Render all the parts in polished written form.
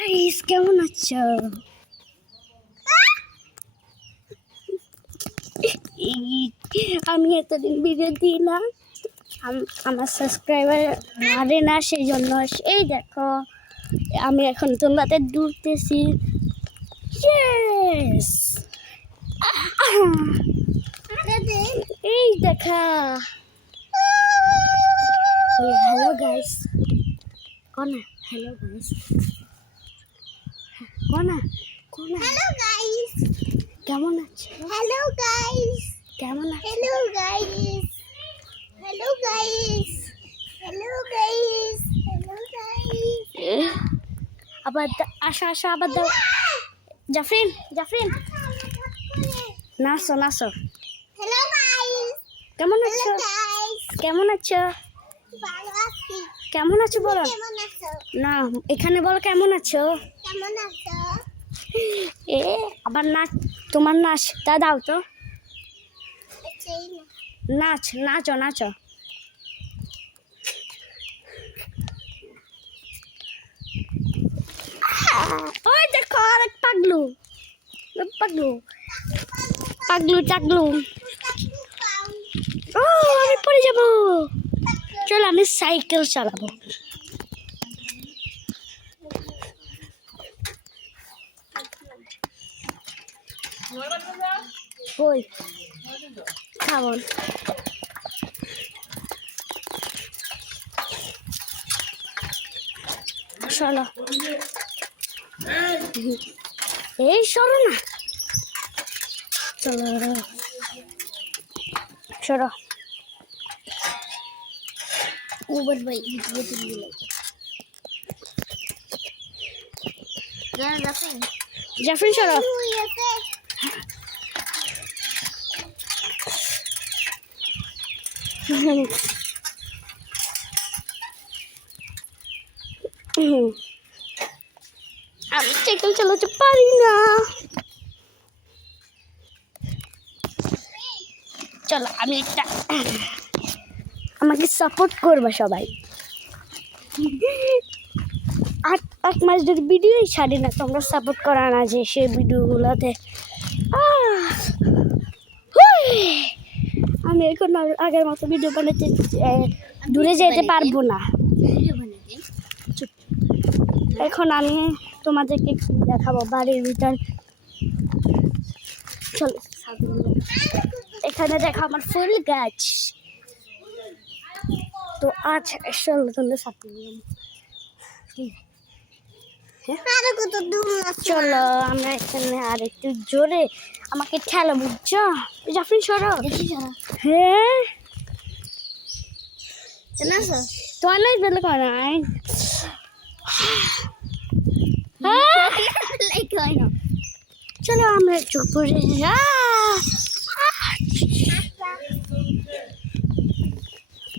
Guys কেমন আছো? আমি এতদিন ভিডিও দিই না, আমার সাবস্ক্রাইবার বাড়ে না, সেই জন্য এই দেখো আমি এখন তোমাদের দৌড়তেছি। এই দেখা হ্যালো গাইস কোনা, হ্যালো গাইস কোনা কোনা, হ্যালো গাইস কেমন আছো? হ্যালো গাইস কেমন আছো? Hello guys, hello guys, hello guys, hello guys. আবার আসো আসো, আবার দাও। জাফরিন জাফরিন নাচো নাচো। হ্যালো গাইস কেমন আছো? কেমন আছো? ভালো আছি। কেমন আছো বলো না, এখানে বলো কেমন আছো? কেমন আছো? আবার নাচ, তোমার নাচ তা দাও তো, নাচ নাচো নাচো। ওই দেখো আরেক পাগলু, পাগলু পাগলু টাগলু। ও আমি পড়ে যাবো, চলো আমি সাইকেল চালাবো। ওই খাবো চলো, এই সরো না, চলো সরো। উবার ভাই জাফরিন সরো। আমি সাইকেল চালাতে পারি না। চলো আমি একটা, আমাকে সাপোর্ট করবে সবাই। 8 মাস যদি ভিডিওই ছাড়ি না, তোমরা সাপোর্ট করা না যে সেই ভিডিওগুলোতে। আমি এখন আগের মতো ভিডিও বানাতে দূরে যেতে পারবো না। এখন আমি তোমাদেরকে কি দেখাবো বাড়ির ভিতর। চলো এখানে দেখো আমার ফুল গাছ। তো আজ চলো তোমরা সাথে চলো আমরা এখানে আর একটু জোরে আমাকে ঠেলো, বুঝছো? জাফরিন সরো। হ্যাঁ তোমার নাই বেলে করাই চলো আমরা চুপ করে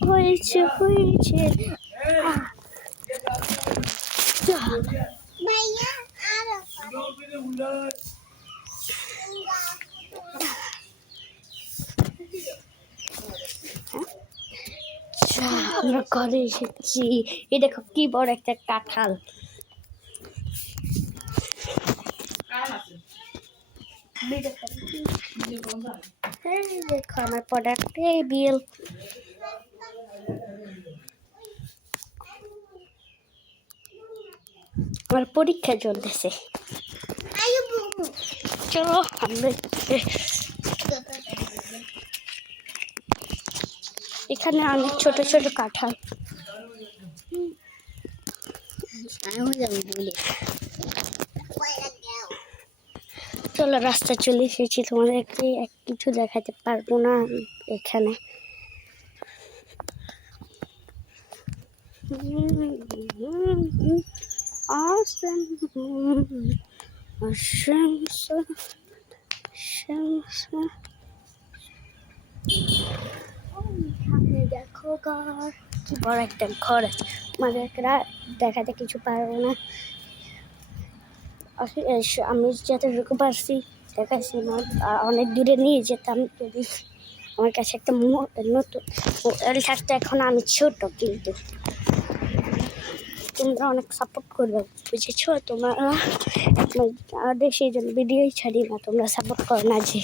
হয়েছে হয়েছে। আমরা ঘরে এসেছি, এই দেখো কি বড় একটা কাঁঠাল। দেখো আমার প্রোডাক্ট টেবিল। আমার পরীক্ষা চলতেছে। চলো আমরা এখানে অনেক ছোট ছোট কাঁঠাল। চলো রাস্তা চলে এসেছি, তোমাদেরকে কিছু দেখাতে পারবো না এখানে। দেখো ঘর, কি বড় একটা ঘর আছে। আমাদেরকে দেখাতে কিছু পারবো না, আমি যতটুকু পারছি দেখাচ্ছি না। অনেক দূরে নিয়ে যেতাম যদি আমার কাছে একটা নতুন মোবাইল থাকতো। এখন আমি ছোট, কিন্তু তোমরা অনেক সাপোর্ট করবে, বুঝেছো? তোমরা সেই জন্য ভিডিওই ছাড়ি না, তোমরা সাপোর্ট করো না যে।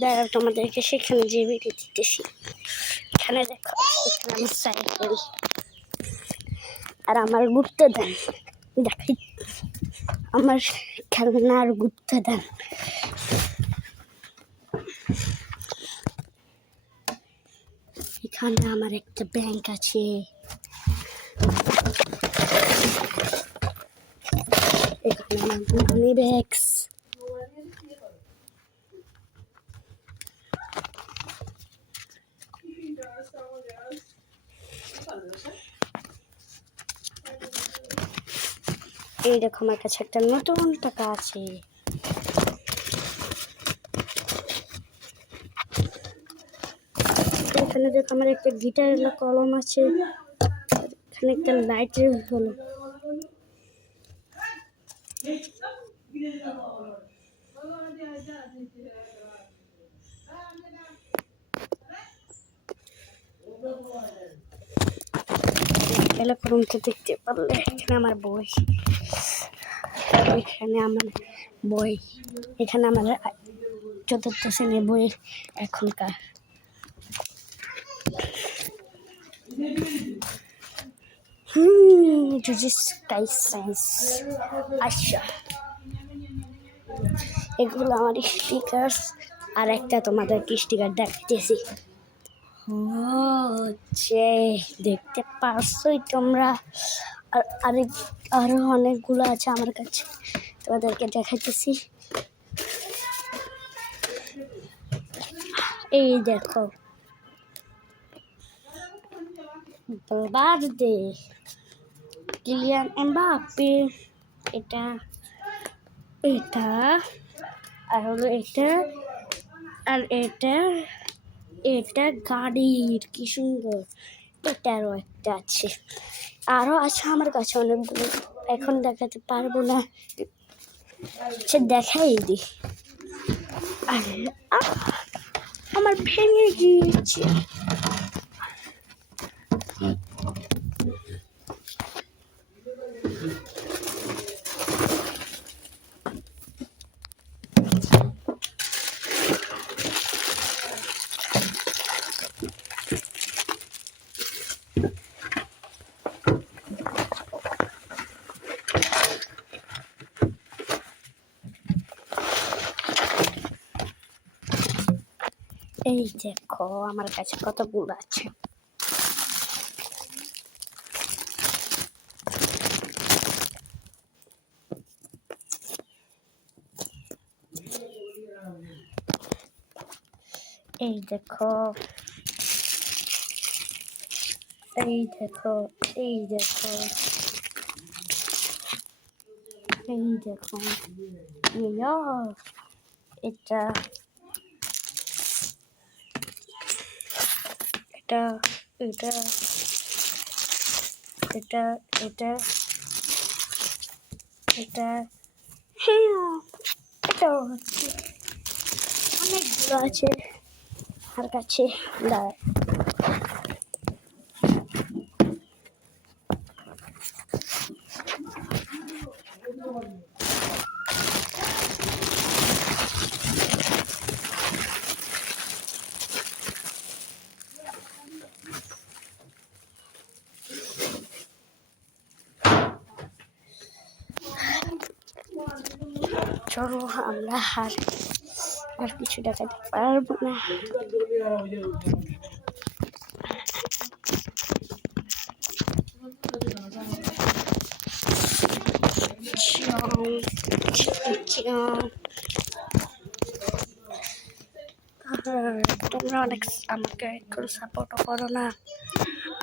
দাঁড়াও তোমাদেরকে সেখানে যে ভিডিও দিতেছি। এখানে দেখো, এখানে আমি সাইড করি আর আমার গুপ্ত দেন দেখাই, আমার খেলনার গুপ্ত দেন। এখানে আমার একটা ব্যাংক আছে, এখানে আমার মানি ব্যাগস, এই দেখো আমার কাছে একটা নতুন টাকা আছে। এখানে দেখো আমার একটা গিটারের কলম আছে, এখানে একটা লাইটের হলো। এলাকারুমকে দেখতে পারলে এখানে আমার বই, এখানে আমার বই, এখানে আমার 4th শ্রেণীর বই এখনকার। আচ্ছা, এগুলো আমার স্টিকার, আর একটা তোমাদেরকে স্টিকার দেখাইতেছি। দেখতে পারছোই তোমরা, আর আরো অনেকগুলো আছে আমার কাছে, তোমাদেরকে দেখাইতেছি। এই দেখো, বার্থডে কিলিয়ান এমবাপ্পে, এটা এটা আর হলো এটা, আর এটা এটা গাড়ির কি সুন্দর, এটারও একটা আছে, আরও আছে আমার কাছে অনেকগুলো, এখন দেখাতে পারবো না, সে দেখাই দি। আমার ভেঙে গিয়েছে। এই দেখো আমার কাছে কতগুলো আছে। এই দেখো, এই দেখো, এই দেখো, এই দেখো, এটা এটা এটা এটা এটা এটা হ্যাঁ, এটাও হচ্ছে, অনেকগুলো আছে আমার কাছে। চলো আমরা আর কিছু দেখাতে পারবো না। তোমরা অনেক আমাকে একটু সাপোর্ট করো না,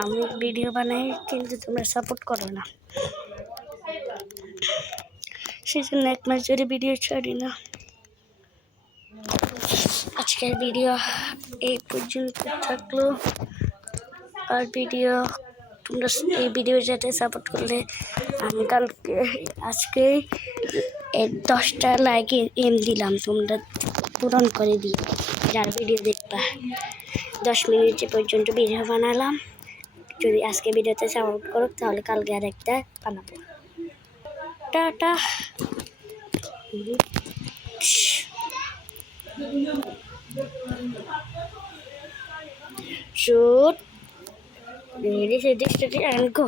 আমি ভিডিও বানাই কিন্তু তোমরা সাপোর্ট করো না, সেই জন্য 1 মাস ধরে ভিডিও ছাড়ি না। আজকের ভিডিও এই পর্যন্ত থাকলো, আর ভিডিও তোমরা এই ভিডিও যাতে সাপোর্ট করলে আমি কালকে আজকে 10টা লাইকের এম দিলাম, তোমরা পূরণ করে দিও যার ভিডিও দেখবা। 10 মিনিট যে পর্যন্ত ভিডিও বানালাম। যদি আজকে ভিডিওতে সাপোর্ট করো তাহলে কালকে আর একটা বানাবো। Tata. Shoot. Ready, steady, steady, and go.